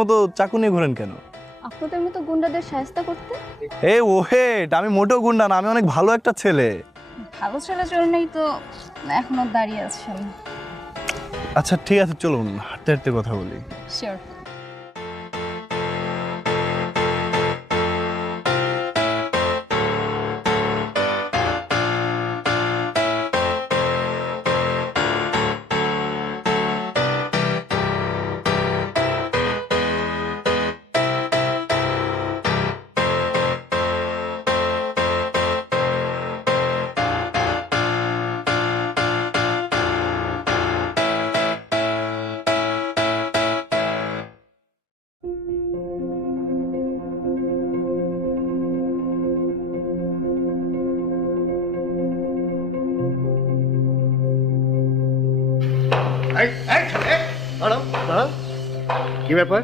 মতো চাকু নিয়ে ঘোরেন কেন? আপনাদের মতো গুন্ডাদের শায়েস্তা করতে। এ ওহেট, আমি মোটেও গুন্ডা না, আমি অনেক ভালো একটা ছেলে। ভালো ছেলে জন্যই তো এখনো দাঁড়িয়ে আছেন। আচ্ছা ঠিক আছে, চলুন হাঁটতে হাঁটতে কথা বলি। শিওর। দাঁড়াও দাঁড়াও, কি ব্যাপার?